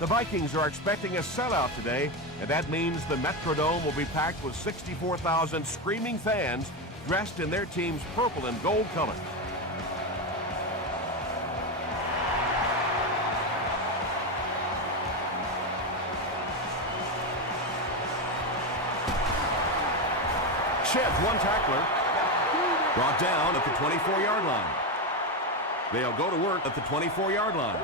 The Vikings are expecting a sellout today, and that means the Metrodome will be packed with 64,000 screaming fans dressed in their team's purple and gold color. Sheds one tackler. Brought down at the 24-yard line. They'll go to work at the 24-yard line.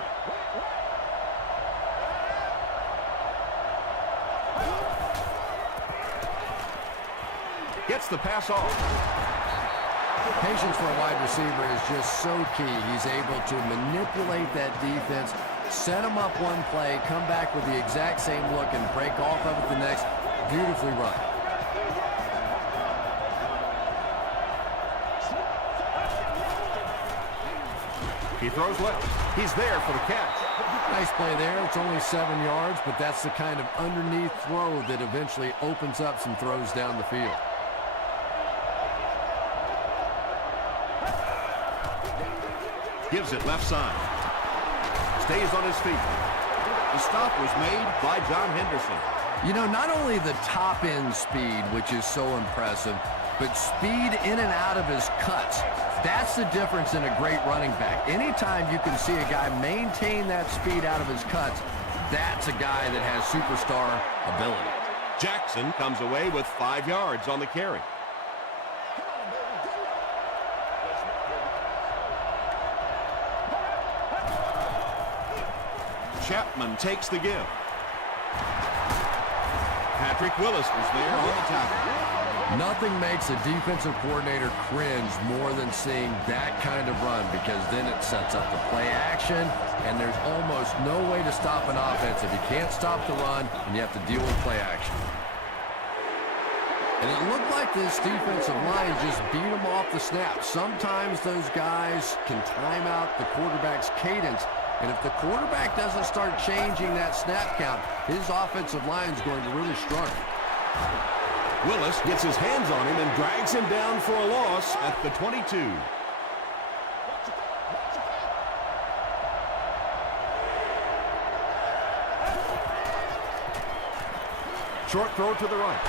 Gets the pass off. Patience for a wide receiver is just so key. He's able to manipulate that defense, set him up one play, come back with the exact same look, and break off of it the next. Beautifully run. He throws left. He's there for the catch. Nice play there. It's only 7 yards, but that's the kind of underneath throw that eventually opens up some throws down the field. Gives it left side. Stays on his feet. The stop was made by John Henderson. You know, not only the top-end speed, which is so impressive, but speed in and out of his cuts. That's the difference in a great running back. Anytime you can see a guy maintain that speed out of his cuts, that's a guy that has superstar ability. Jackson comes away with 5 yards on the carry. Chapman takes the give. Patrick Willis was there on the tackle. Nothing makes a defensive coordinator cringe more than seeing that kind of run, because then it sets up the play action, and there's almost no way to stop an offense if you can't stop the run and you have to deal with play action. And it looked like this defensive line just beat them off the snap. Sometimes those guys can time out the quarterback's cadence, and if the quarterback doesn't start changing that snap count, his offensive line is going to really struggle. Willis gets his hands on him and drags him down for a loss at the 22. Short throw to the right.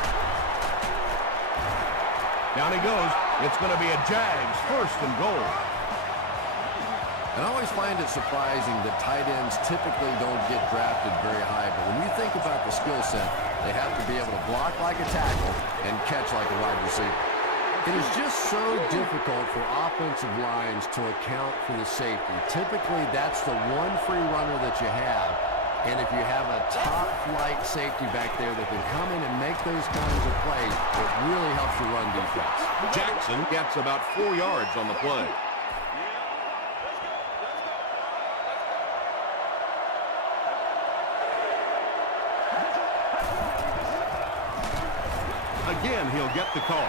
Down he goes. It's going to be a Jags first and goal. And I always find it surprising that tight ends typically don't get drafted very high, but when you think about the skill set, they have to be able to block like a tackle and catch like a wide receiver. It is just so difficult for offensive lines to account for the safety. Typically, that's the one free runner that you have, and if you have a top-flight safety back there that can come in and make those kinds of plays, it really helps you run defense. Jackson gets about 4 yards on the play. Again, he'll get the call.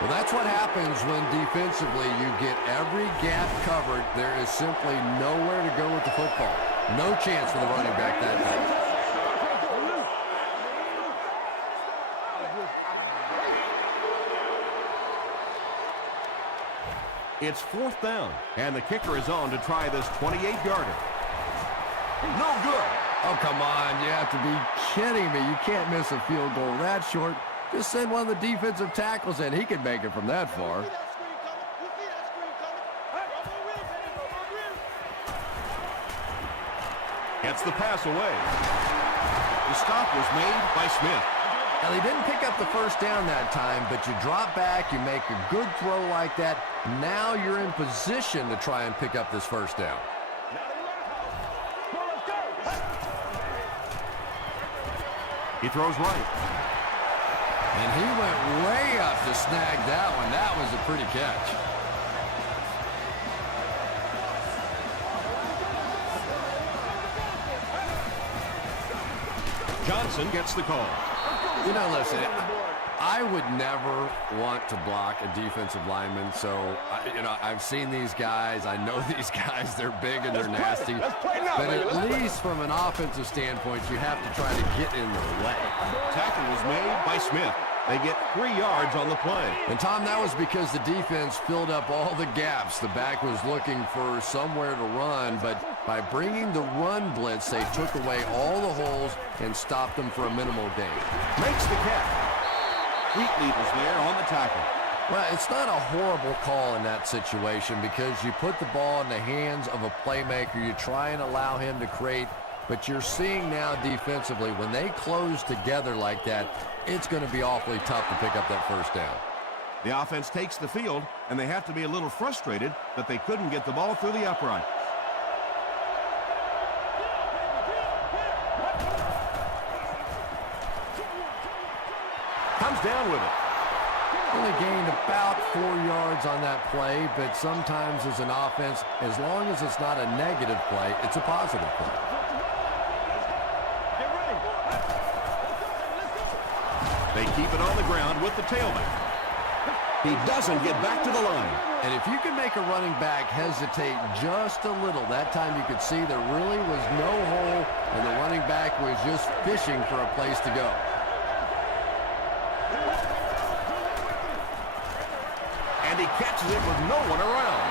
Well, that's what happens when defensively you get every gap covered. There is simply nowhere to go with the football. No chance for the running back that time. It's 4th down, and the kicker is on to try this 28-yarder. No good. Oh, come on. You have to be kidding me. You can't miss a field goal that short. Just send one of the defensive tackles in. He can make it from that far. Gets the pass away. The stop was made by Smith. Now, they didn't pick up the first down that time, but you drop back, you make a good throw like that. Now you're in position to try and pick up this first down. He throws right. And he went way up to snag that one. That was a pretty catch. Johnson gets the call. You know, listen, I would never want to block a defensive lineman. So, I've seen these guys. I know these guys. They're big and they're nasty. But at least from an offensive standpoint, you have to try to get in their way. Tackle was made by Smith. They get 3 yards on the play. And, Tom, that was because the defense filled up all the gaps. The back was looking for somewhere to run, but By bringing the run blitz, they took away all the holes and stopped them for a minimal gain. Makes the catch. Wheat Needles there on the tackle. Well, it's not a horrible call in that situation because you put the ball in the hands of a playmaker. You try and allow him to create, but you're seeing now defensively, when they close together like that, it's going to be awfully tough to pick up that first down. The offense takes the field, and they have to be a little frustrated that they couldn't get the ball through the upright. Comes down with it. Only gained about 4 yards on that play, but sometimes as an offense, as long as it's not a negative play, it's a positive play. They keep it on the ground with the tailback. He doesn't get back to the line. And if you can make a running back hesitate just a little, that time you could see there really was no hole, and the running back was just fishing for a place to go. And he catches it with no one around.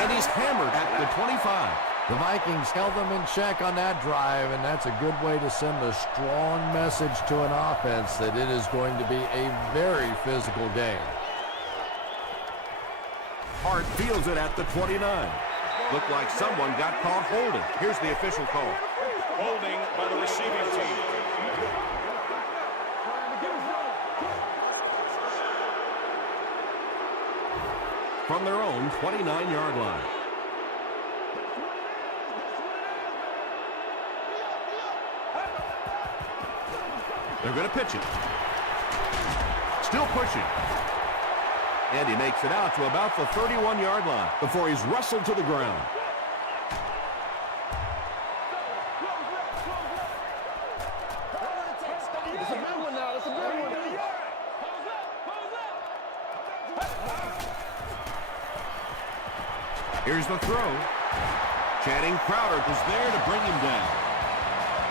And he's hammered at the 25. The Vikings held them in check on that drive, and that's a good way to send a strong message to an offense that it is going to be a very physical game. Hart fields it at the 29. Looked like someone got caught holding. Here's the official call. Holding by the receiving team. From their own 29-yard line. They're going to pitch it. Still pushing. And he makes it out to about the 31-yard line before he's wrestled to the ground. It's a big one now. It's a big one. Here's the throw. Channing Crowder was there to bring him down.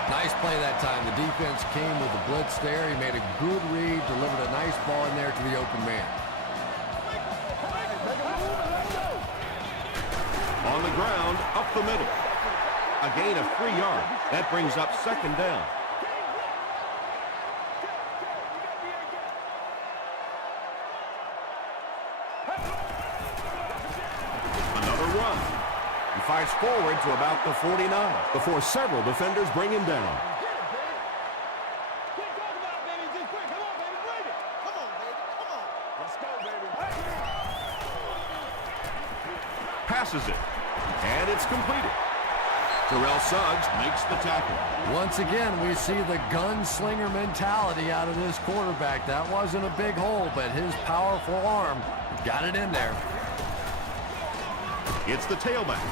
Nice play that time. The defense came with the blitz there. He made a good read, delivered a nice ball in there to the open man. On the ground, up the middle. A gain of 3 yards. That brings up second down. Another run. He fights forward to about the 49 before several defenders bring him down. Passes it, and it's completed. Terrell Suggs makes the tackle. Once again, we see the gunslinger mentality out of this quarterback. That wasn't a big hole, but his powerful arm got it in there. It's the tailback.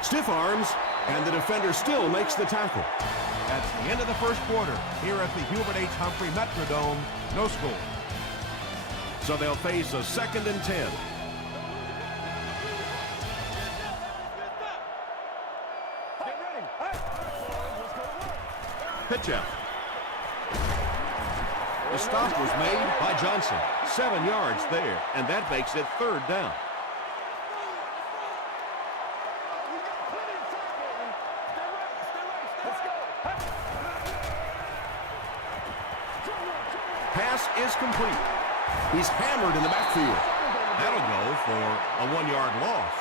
Stiff arms, and the defender still makes the tackle. At the end of the first quarter, here at the Hubert H. Humphrey Metrodome, no score. So they'll face a 2nd and 10. Pitch out. The stop was made by Johnson. 7 yards there, and that makes it 3rd down. Pass is complete. He's hammered in the backfield. That'll go for a 1-yard loss.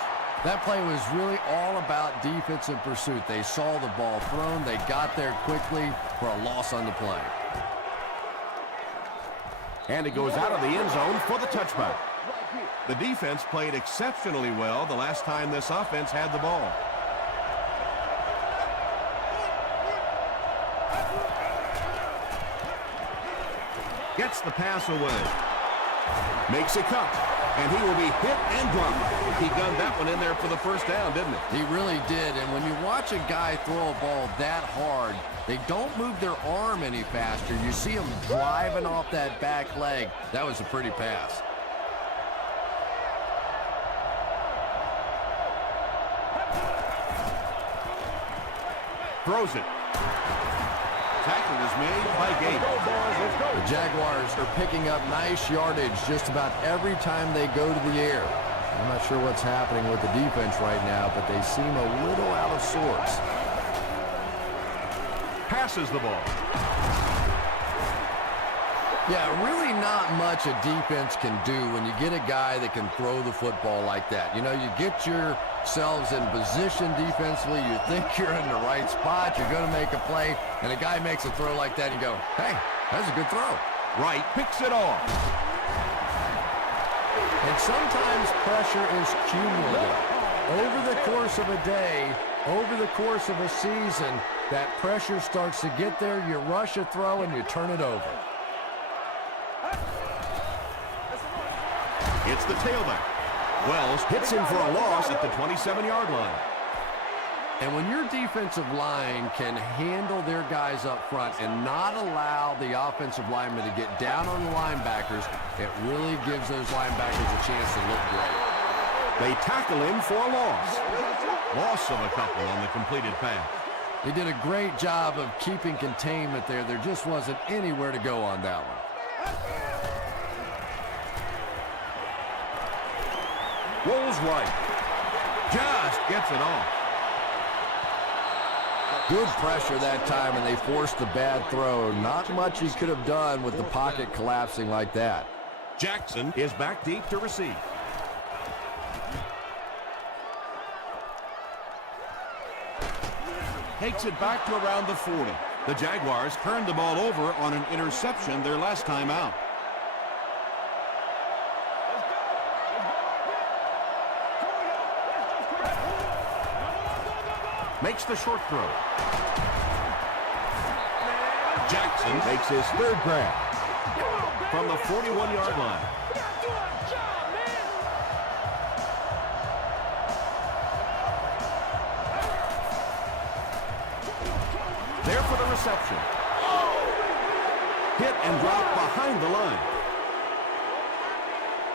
That play was really all about defensive pursuit. They saw the ball thrown. They got there quickly for a loss on the play. And it goes out of the end zone for the touchback. The defense played exceptionally well the last time this offense had the ball. Gets the pass away. Makes a cut. And he will be hit and dropped. He gunned that one in there for the first down, didn't he? He really did. And when you watch a guy throw a ball that hard, they don't move their arm any faster. You see him driving off that back leg. That was a pretty pass. Throws it. Tackle is made by Gabe. The Jaguars are picking up nice yardage just about every time they go to the air. I'm not sure what's happening with the defense right now, but they seem a little out of sorts. Passes the ball. Yeah, really not much a defense can do when you get a guy that can throw the football like that. You know, you get yourselves in position defensively. You think you're in the right spot. You're going to make a play, and a guy makes a throw like that, and you go, hey, that's a good throw. Wright picks it off. And sometimes pressure is cumulative. Over the course of a day, over the course of a season, that pressure starts to get there. You rush a throw, and you turn it over. It's the tailback. Wells hits him for a loss at the 27-yard line. And when your defensive line can handle their guys up front and not allow the offensive linemen to get down on the linebackers, it really gives those linebackers a chance to look great. They tackle him for a loss. Loss of a couple on the completed pass. They did a great job of keeping containment there. There just wasn't anywhere to go on that one. Rolls right. Just gets it off. Good pressure that time, and they forced the bad throw. Not much he could have done with the pocket collapsing like that. Jackson is back deep to receive. Takes it back to around the 40. The Jaguars turned the ball over on an interception their last time out. Makes the short throw. Jackson makes his third grab from the 41-yard line. There for the reception. Hit and drop behind the line.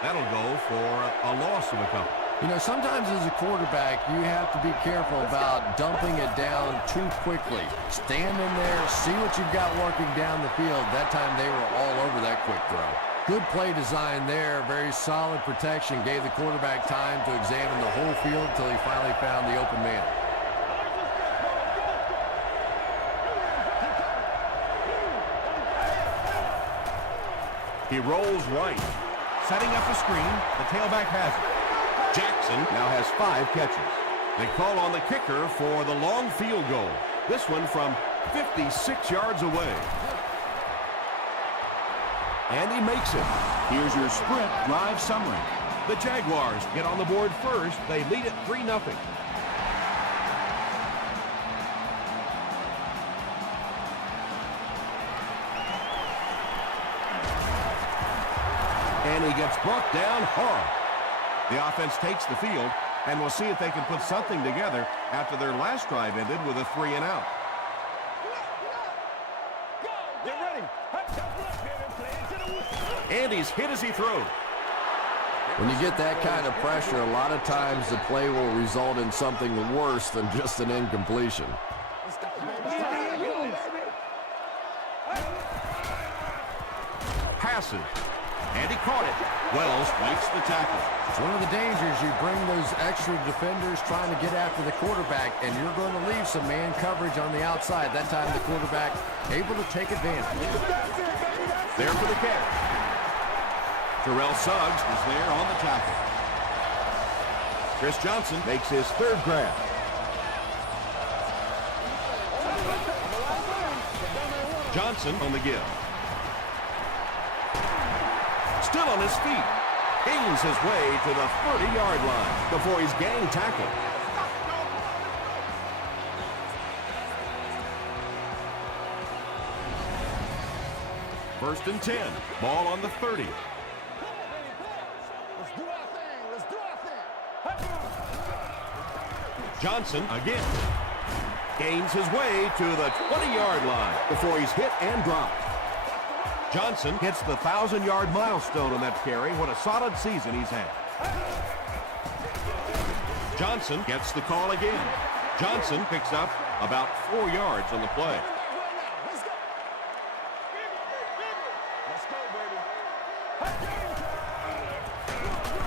That'll go for a loss of a couple. You know, sometimes as a quarterback, you have to be careful about dumping it down too quickly. Stand in there, see what you've got working down the field. That time they were all over that quick throw. Good play design there. Very solid protection. Gave the quarterback time to examine the whole field until he finally found the open man. He rolls right. Setting up a screen. The tailback has it. Jackson now has 5 catches. They call on the kicker for the long field goal. This one from 56 yards away. And he makes it. Here's your sprint drive summary. The Jaguars get on the board first. They lead it 3-0. And he gets brought down hard. The offense takes the field, and we'll see if they can put something together after their last drive ended with a 3-and-out. Get ready. And he's hit as he throws. When you get that kind of pressure, a lot of times the play will result in something worse than just an incompletion. Passes. And he caught it. Wells makes the tackle. It's one of the dangers. You bring those extra defenders trying to get after the quarterback, and you're going to leave some man coverage on the outside. That time the quarterback able to take advantage. There for the catch. Terrell Suggs is there on the tackle. Chris Johnson makes his third grab. Johnson on the give. Still on his feet. Gains his way to the 30-yard line before he's gang tackled. First and 10. Ball on the 30. Johnson again. Gains his way to the 20-yard line before he's hit and dropped. Johnson hits the 1,000-yard milestone on that carry. What a solid season he's had. Johnson gets the call again. Johnson picks up about 4 yards on the play.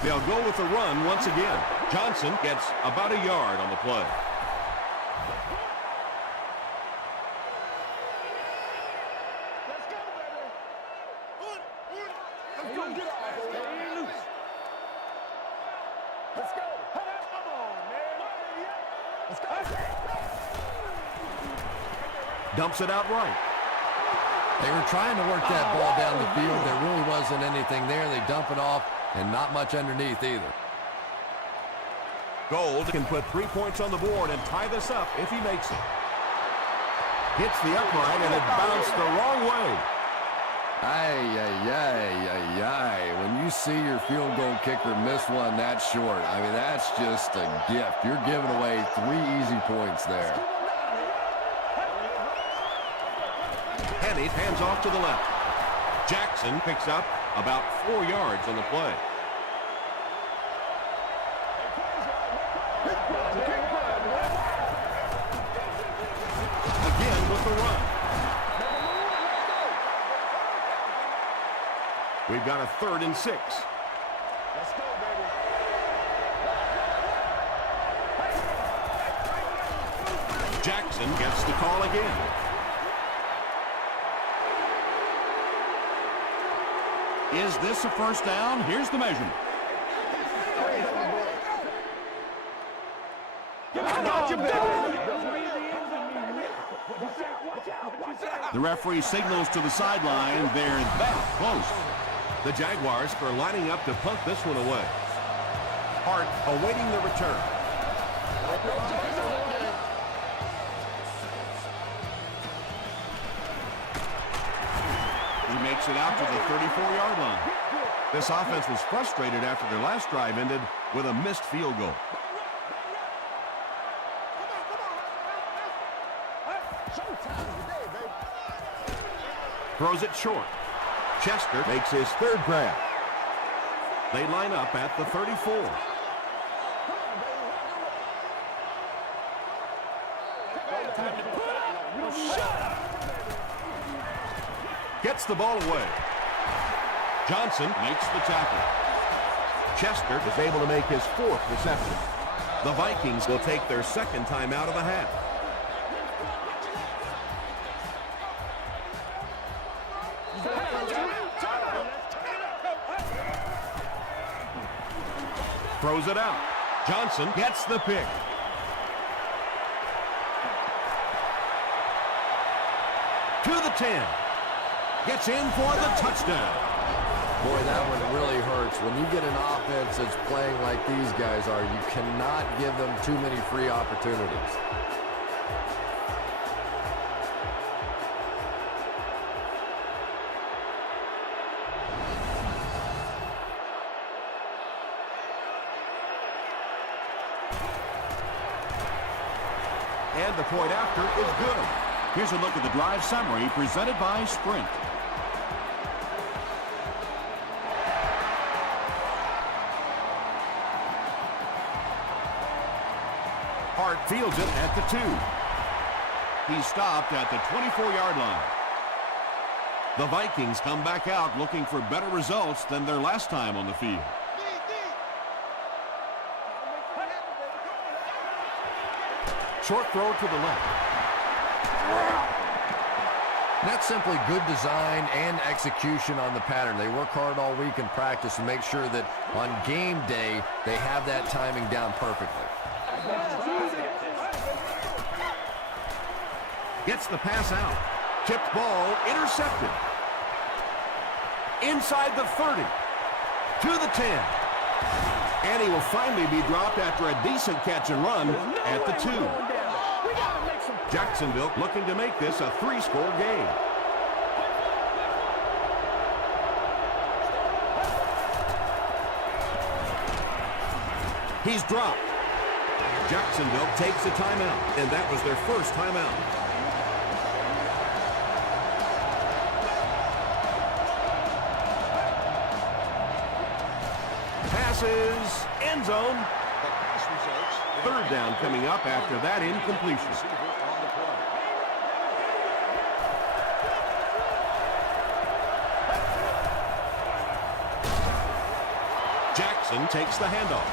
They'll go with the run once again. Johnson gets about a yard on the play. Dumps it out right. They were trying to work that ball down the field. There really wasn't anything there. They dump it off, and not much underneath either. Gold can put 3 points on the board and tie this up if he makes it. Hits the upright, and it bounced the wrong way. Ay, ay, ay, ay, ay. When you see your field goal kicker miss one that short, I mean, that's just a gift. You're giving away 3 easy points there. Henny hands off to the left. Jackson picks up about 4 yards on the play. Again with the run. We've got a 3rd and 6. Let's go, baby. Jackson gets the call again. Is this a first down? Here's the measurement. The referee signals to the sideline. They're that close. The Jaguars are lining up to punt this one away. Hart awaiting the return. He makes it out to the 34-yard line. This offense was frustrated after their last drive ended with a missed field goal. Throws it short. Chester makes his 3rd grab. They line up at the 34. Gets the ball away. Johnson makes the tackle. Chester is able to make his 4th reception. The Vikings will take their 2nd time out of the half. Throws it out. Johnson gets the pick. To the 10. Gets in for the touchdown. Boy, that one really hurts. When you get an offense that's playing like these guys are, you cannot give them too many free opportunities. And the point after is good. Here's a look at the drive summary presented by Sprint. Hart fields it at the 2. He stopped at the 24-yard line. The Vikings come back out looking for better results than their last time on the field. Short throw to the left. That's simply good design and execution on the pattern. They work hard all week in practice to make sure that on game day they have that timing down perfectly. Gets the pass out. Tipped ball intercepted. Inside the 30. To the 10. And he will finally be dropped after a decent catch and run at the 2. Jacksonville looking to make this a 3-score game. He's dropped. Jacksonville takes a timeout, and that was their first timeout. Passes, end zone. Third down coming up after that incompletion. Jackson takes the handoff.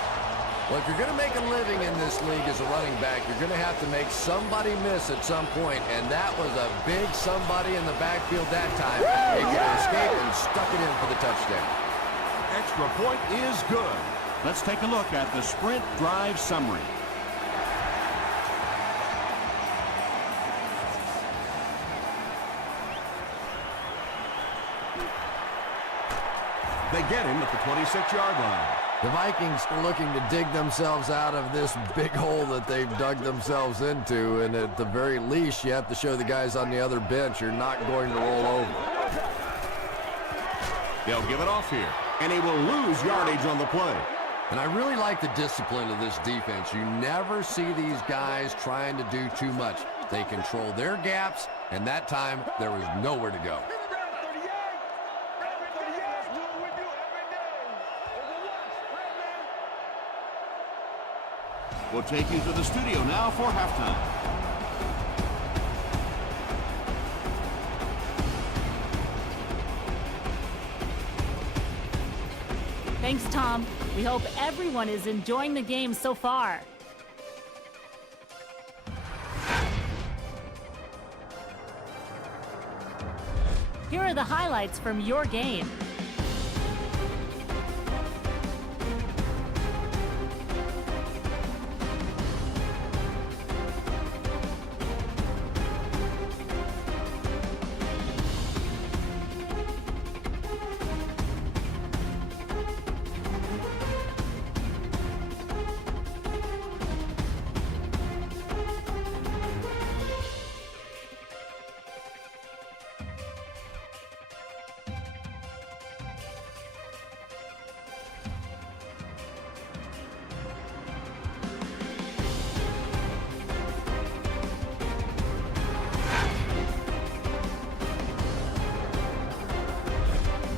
Well, if you're going to make a living in this league as a running back, you're going to have to make somebody miss at some point, and that was a big somebody in the backfield that time. He could escape and stuck it in for the touchdown. Extra point is good. Let's take a look at the sprint drive summary. They get him at the 26-yard line. The Vikings are looking to dig themselves out of this big hole that they've dug themselves into, and at the very least, you have to show the guys on the other bench you're not going to roll over. They'll give it off here, and he will lose yardage on the play. And I really like the discipline of this defense. You never see these guys trying to do too much. They control their gaps, and that time there was nowhere to go. We'll take you to the studio now for halftime. Thanks, Tom. We hope everyone is enjoying the game so far. Here are the highlights from your game.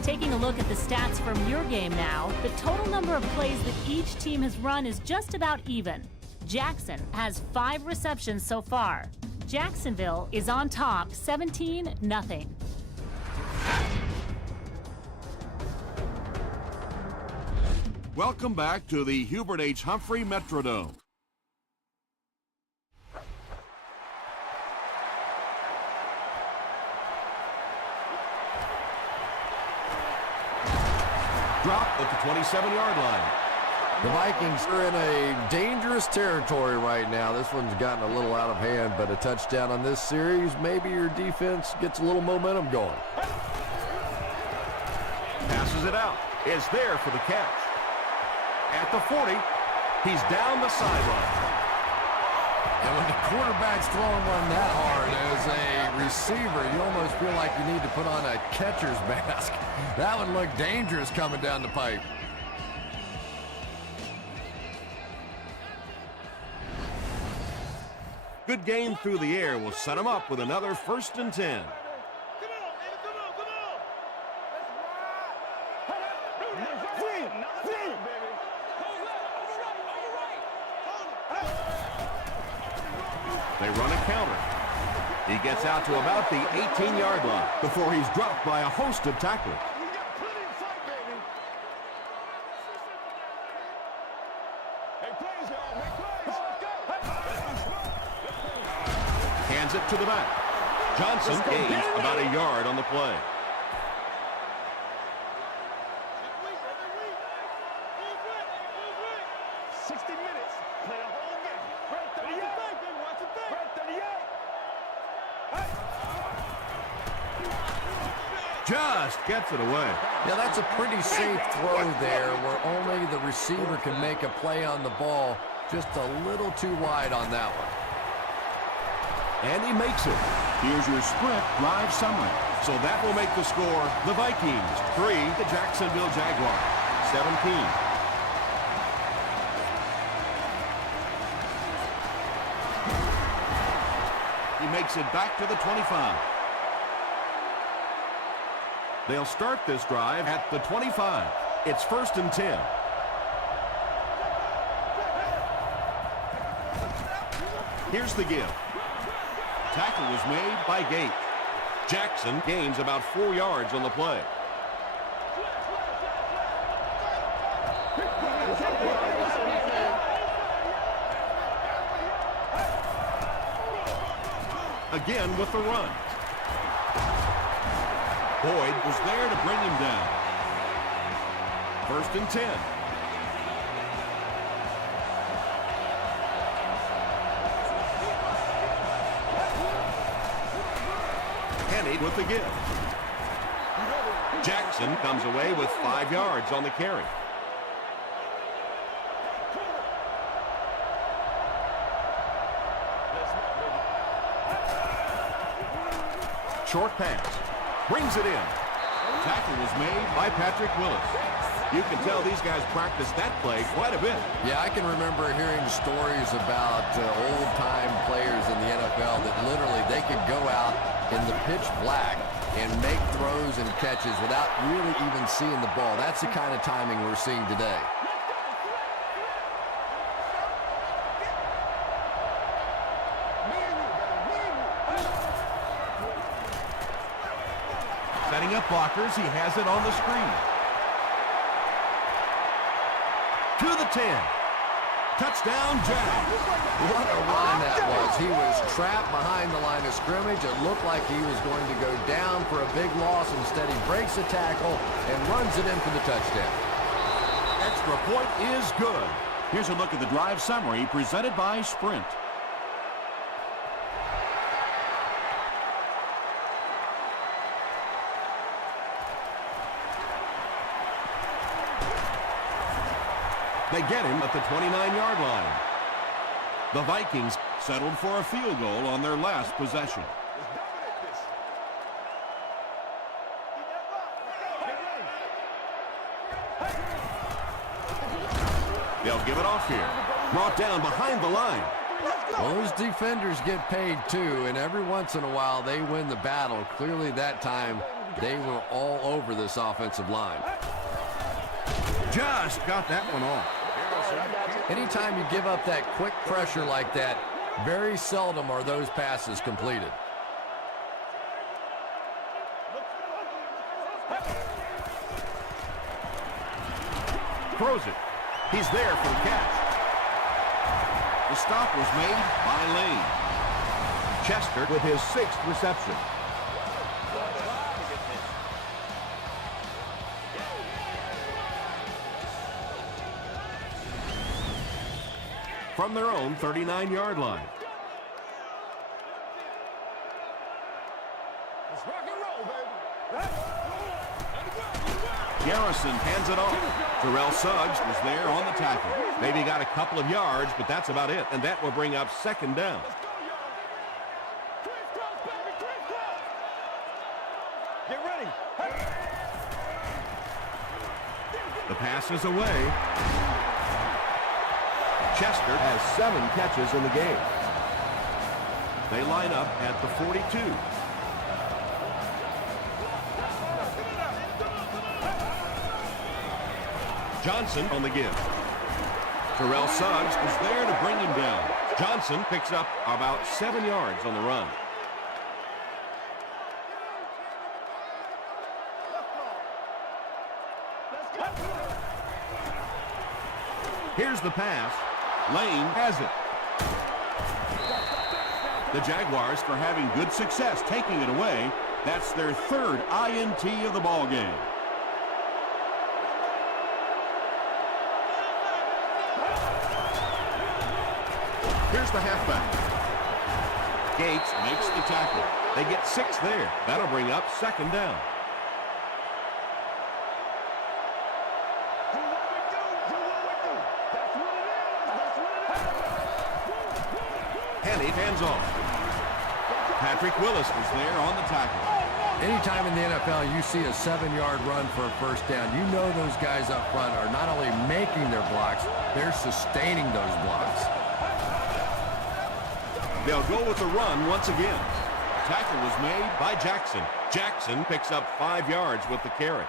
Taking a look at the stats from your game now, the total number of plays that each team has run is just about even. Jackson has 5 receptions so far. Jacksonville is on top, 17-0. Welcome back to the Hubert H. Humphrey Metrodome. Drop at the 27-yard line. The Vikings are in a dangerous territory right now. This one's gotten a little out of hand, but a touchdown on this series, maybe your defense gets a little momentum going. Passes it out. It's there for the catch. At the 40, he's down the sideline. And when the quarterback's throwing one that hard as a receiver, you almost feel like you need to put on a catcher's mask. That one looked dangerous coming down the pipe. Good gain through the air will set him up with another 1st and 10. They run a counter. He gets out to about the 18-yard line before he's dropped by a host of tacklers. Hands it to the back. Johnson gains about a yard on the play. Just gets it away. Yeah, that's a pretty safe throw there where only the receiver can make a play on the ball. Just a little too wide on that one. And he makes it. Here's your sprint drive summary. So that will make the score the Vikings 3, the Jacksonville Jaguars 17. He makes it back to the 25. They'll start this drive at the 25. It's 1st and 10. Here's the give. Tackle was made by Gate. Jackson gains about 4 yards on the play. again with the run. Boyd was there to bring him down. 1st and 10. Kenny with the give. Jackson comes away with 5 yards on the carry. Short pass. Brings it in. Tackle was made by Patrick Willis. You can tell these guys practice that play quite a bit. Yeah, I can remember hearing stories about old-time players in the NFL that literally they could go out in the pitch black and make throws and catches without really even seeing the ball. That's the kind of timing we're seeing today. Setting up blockers, he has it on the screen. To the 10. Touchdown, Jags. What a run that was. He was trapped behind the line of scrimmage. It looked like he was going to go down for a big loss. Instead, he breaks the tackle and runs it in for the touchdown. Extra point is good. Here's a look at the drive summary presented by Sprint. They get him at the 29-yard line. The Vikings settled for a field goal on their last possession. They'll give it off here. Brought down behind the line. Well, those defenders get paid too, and every once in a while they win the battle. Clearly that time they were all over this offensive line. Just got that one off. Anytime you give up that quick pressure like that, very seldom are those passes completed. Throws it. He's there for the catch. The stop was made by Lane. Chester with his 6th reception. From their own 39-yard line. Let's rock and roll, baby. Garrison hands it off. Terrell Suggs was there on the tackle. Maybe got a couple of yards, but that's about it. And that will bring up 2nd down. Get ready. The pass is away. Chester has 7 catches in the game. They line up at the 42. Johnson on the give. Terrell Suggs is there to bring him down. Johnson picks up about 7 yards on the run. Here's the pass. Lane has it. The Jaguars are having good success taking it away. That's their 3rd INT of the ball game. Here's the halfback. Gates makes the tackle. They get 6 there. That'll bring up 2nd down. Hands off. Patrick Willis was there on the tackle. Anytime in the NFL you see a 7-yard run for a 1st down, you know those guys up front are not only making their blocks, they're sustaining those blocks. They'll go with the run once again. Tackle was made by Jackson. Jackson picks up 5 yards with the carry.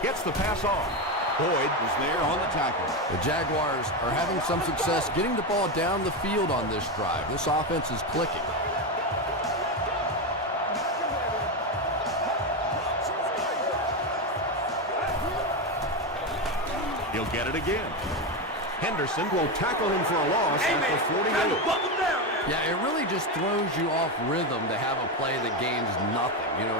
Gets the pass off. Boyd was there on the tackle. The Jaguars are having some success getting the ball down the field on this drive. This offense is clicking. He'll get it again. Henderson will tackle him for a loss at the 48. Yeah, it really just throws you off rhythm to have a play that gains nothing. You know,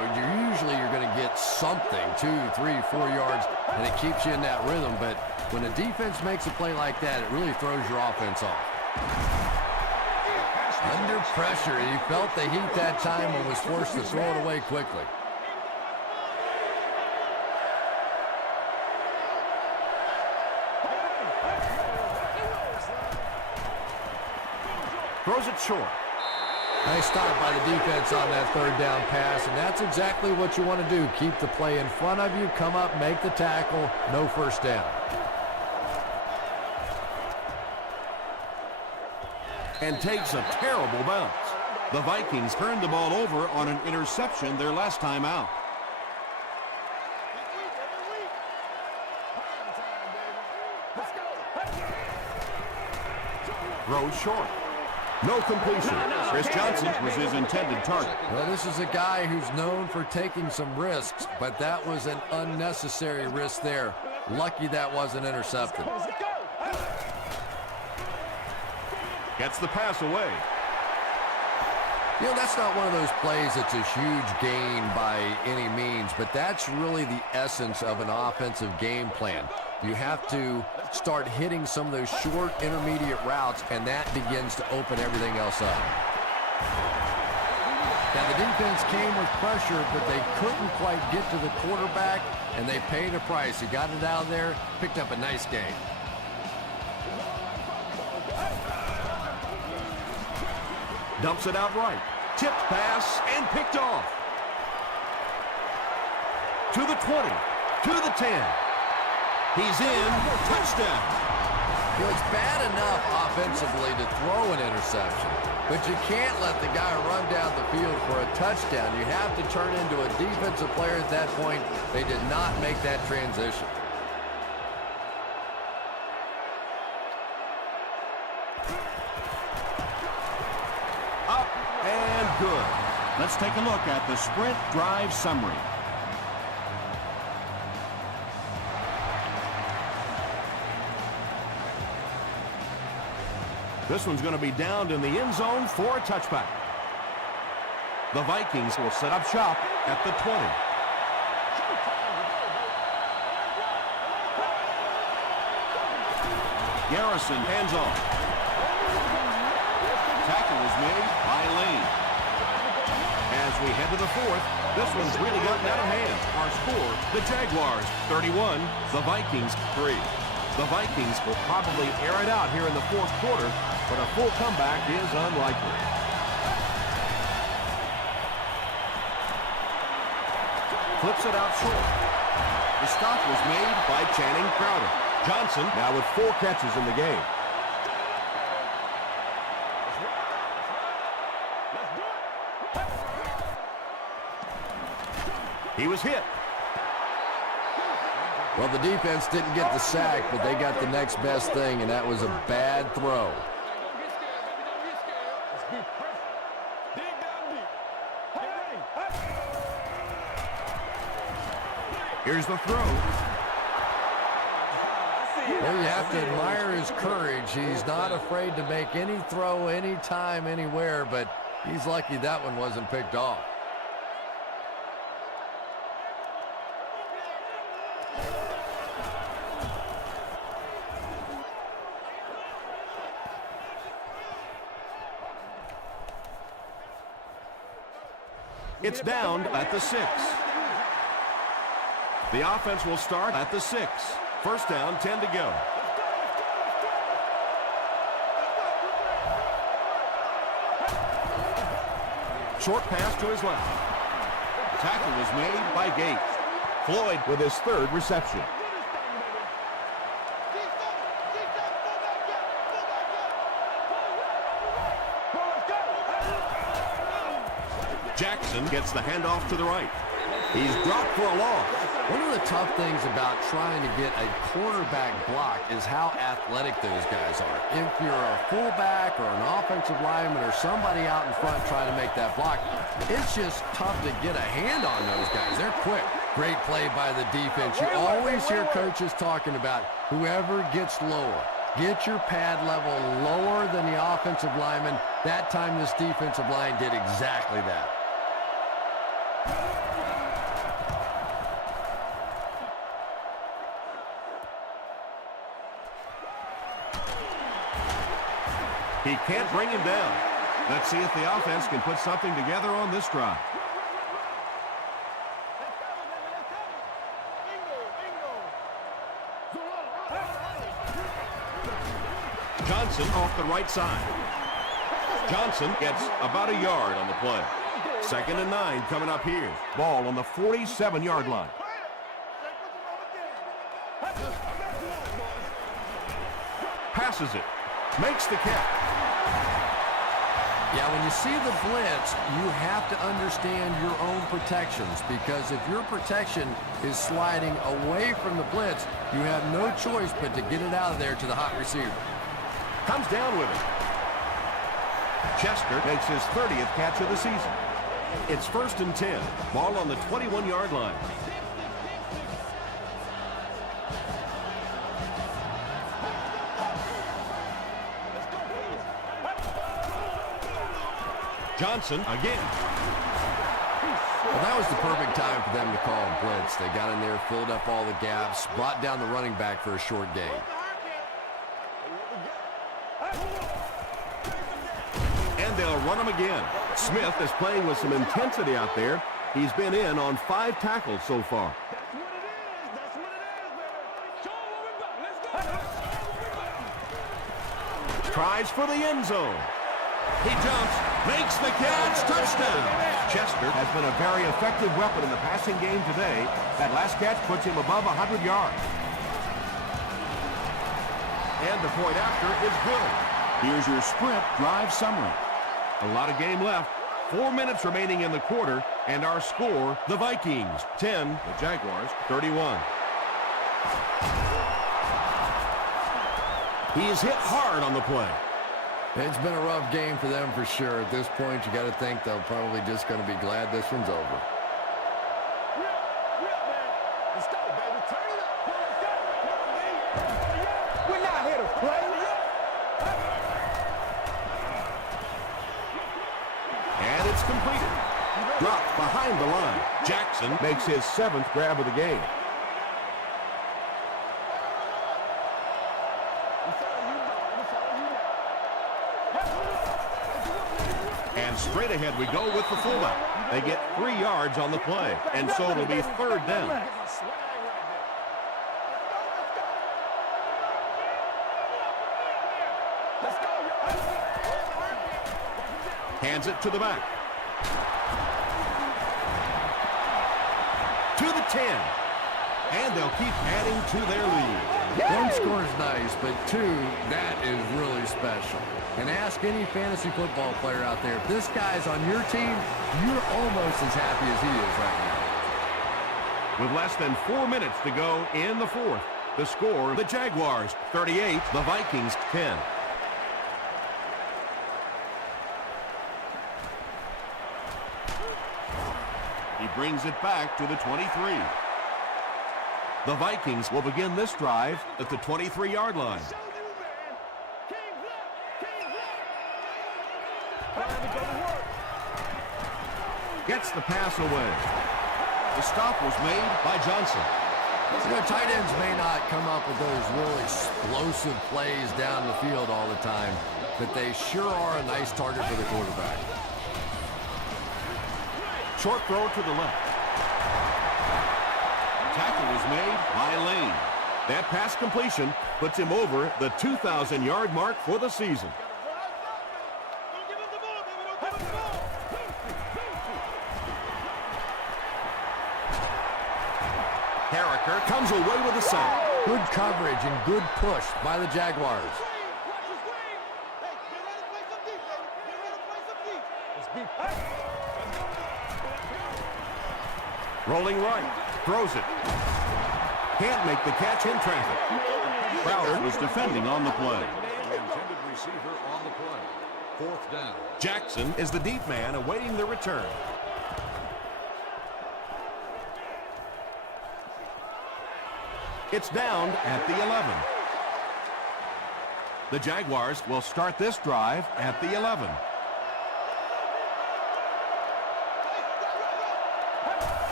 you're going to get something, 2, 3, 4 yards, and it keeps you in that rhythm. But when a defense makes a play like that, it really throws your offense off. Under pressure, he felt the heat that time and was forced to throw it away quickly. Throws it short. Nice stop by the defense on that third down pass, and that's exactly what you want to do. Keep the play in front of you, come up, make the tackle, no first down. And takes a terrible bounce. The Vikings turned the ball over on an interception their last time out. Throws short. No completion. Chris Johnson was his intended target. Well, this is a guy who's known for taking some risks, but that was an unnecessary risk there. Lucky that wasn't intercepted. Gets the pass away. You know, that's not one of those plays that's a huge gain by any means, but that's really the essence of an offensive game plan. You have to start hitting some of those short intermediate routes, and that begins to open everything else up. Now, the defense came with pressure, but they couldn't quite get to the quarterback, and they paid a price. He got it out of there, picked up a nice gain. Dumps it out right. Tipped pass and picked off. To the 20. To the 10. He's in. Touchdown. You know, it's bad enough offensively to throw an interception, but you can't let the guy run down the field for a touchdown. You have to turn into a defensive player at that point. They did not make that transition. Up and good. Let's take a look at the sprint drive summary. This one's going to be downed in the end zone for a touchback. The Vikings will set up shop at the 20. Garrison hands off. Tackle is made by Lane. As we head to the fourth, this one's really gotten out of hand. Our score, the Jaguars 31, the Vikings 3. The Vikings will probably air it out here in the fourth quarter, but a full comeback is unlikely. Flips it out short. The stop was made by Channing Crowder. Johnson now with 4 catches in the game. He was hit. Well, the defense didn't get the sack, but they got the next best thing, and that was a bad throw. Here's the throw. Well, you have to admire his courage. He's not afraid to make any throw, anytime, anywhere, but he's lucky that one wasn't picked off. It's down at the 6. The offense will start at the 6. First down, 10 to go. Short pass to his left. Tackle was made by Gates. Floyd with his 3rd reception. Jackson gets the handoff to the right. He's dropped for a loss. One of the tough things about trying to get a quarterback block is how athletic those guys are. If you're a fullback or an offensive lineman or somebody out in front trying to make that block, it's just tough to get a hand on those guys. They're quick. Great play by the defense. You always hear coaches talking about whoever gets lower. Get your pad level lower than the offensive lineman. That time this defensive line did exactly that. He can't bring him down. Let's see if the offense can put something together on this drive. Johnson off the right side. Johnson gets about a yard on the play. 2nd and 9 coming up here. Ball on the 47-yard line. Passes it. Makes the catch. Yeah, when you see the blitz, you have to understand your own protections, because if your protection is sliding away from the blitz, you have no choice but to get it out of there to the hot receiver. Comes down with it. Chester makes his 30th catch of the season. It's 1st and 10. Ball on the 21-yard line. Johnson again. Well, that was the perfect time for them to call a blitz. They got in there, filled up all the gaps, brought down the running back for a short gain. And they'll run him again. Smith is playing with some intensity out there. He's been in on 5 tackles so far. Tries for the end zone. He jumps, makes the catch, touchdown. Chester has been a very effective weapon in the passing game today. That last catch puts him above 100 yards. And the point after is good. Here's your sprint drive summary. A lot of game left. 4 minutes remaining in the quarter, and our score, the Vikings 10, the Jaguars 31. He is hit hard on the play. It's been a rough game for them for sure. At this point, you got to think they're probably just going to be glad this one's over. Let's go, baby. Turn it up. We're not here to play. And it's completed. Dropped behind the line. Jackson makes his 7th grab of the game. And straight ahead we go with the fullback. They get 3 yards on the play, and so it'll be 3rd down. Hands it to the back. To the 10. And they'll keep adding to their lead. 1 score is nice, but 2, that is really special. And ask any fantasy football player out there, if this guy's on your team, you're almost as happy as he is right now. With less than 4 minutes to go in the 4th, the score, the Jaguars 38, the Vikings 10. He brings it back to the 23. The Vikings will begin this drive at the 23-yard line. Gets the pass away. The stop was made by Johnson. You know, tight ends may not come up with those really explosive plays down the field all the time, but they sure are a nice target for the quarterback. Short throw to the left. Tackle was made by Lane. That pass completion puts him over the 2,000-yard mark for the season. Harriker comes away with a sack. Good coverage and good push by the Jaguars. Rolling right. Throws it. Can't make the catch in traffic. Crowder was defending on the play. The intended receiver on the play. 4th down. Jackson is the deep man awaiting the return. It's down at the 11. The Jaguars will start this drive at the 11.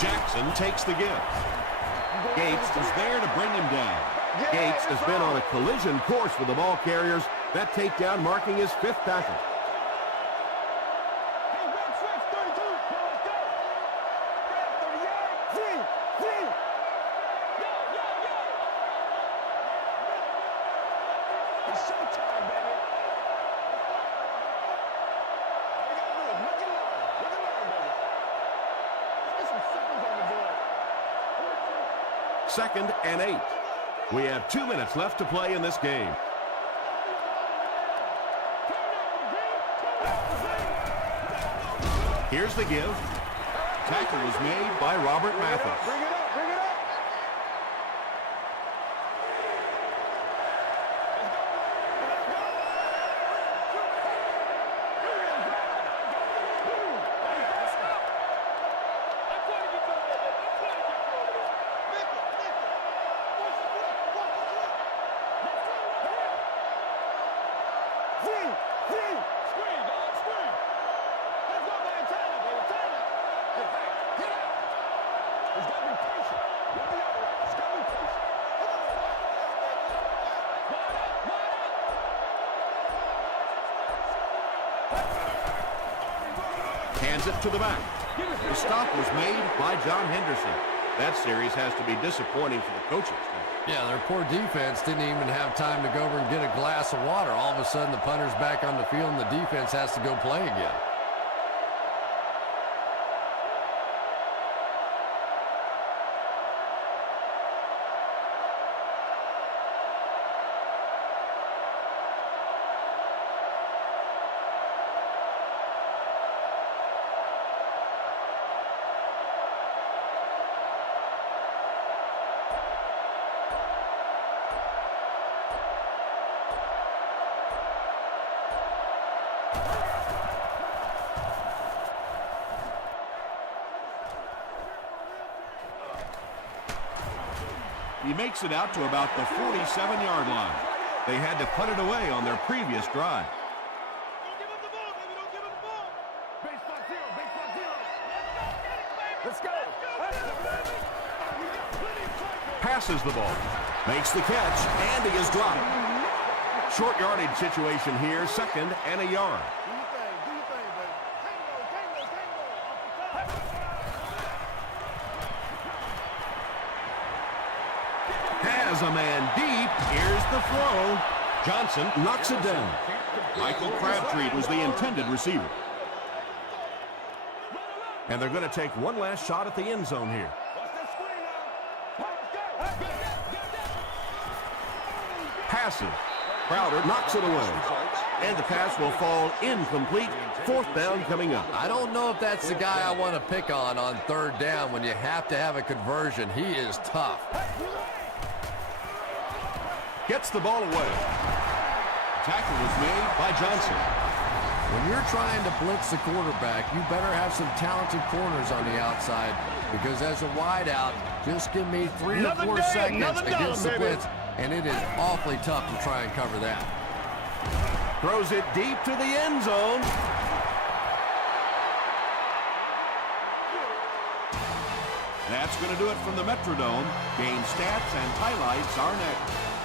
Jackson takes the give. Gates is there to bring him down. Gates has been on a collision course with the ball carriers. That takedown marking his 5th tackle. Second and 8. We have 2 minutes left to play in this game. Here's the give. Tackle was made by Robert Mathis. Bring it up, bring it up. Hands it to the back. The stop was made by John Henderson. That series has to be disappointing for the coaches. Yeah, their poor defense didn't even have time to go over and get a glass of water. All of a sudden, the punter's back on the field, and the defense has to go play again. He makes it out to about the 47-yard line. They had to put it away on their previous drive. Let's go. Passes the ball. Makes the catch, and he is dropped. Short yardage situation here, 2nd and a yard. Has a man deep. Here's the throw. Johnson knocks it down. Michael Crabtree was the intended receiver. And they're going to take one last shot at the end zone here. Passes. Crowder knocks it away. And the pass will fall incomplete. 4th down coming up. I don't know if that's the guy I want to pick on 3rd down when you have to have a conversion. He is tough. Gets the ball away. Tackle was made by Johnson. When you're trying to blitz the quarterback, you better have some talented corners on the outside, because as a wideout, just give me 3 or 4 seconds against the blitz, and it is awfully tough to try and cover that. Throws it deep to the end zone. That's going to do it from the Metrodome. Game stats and highlights are next.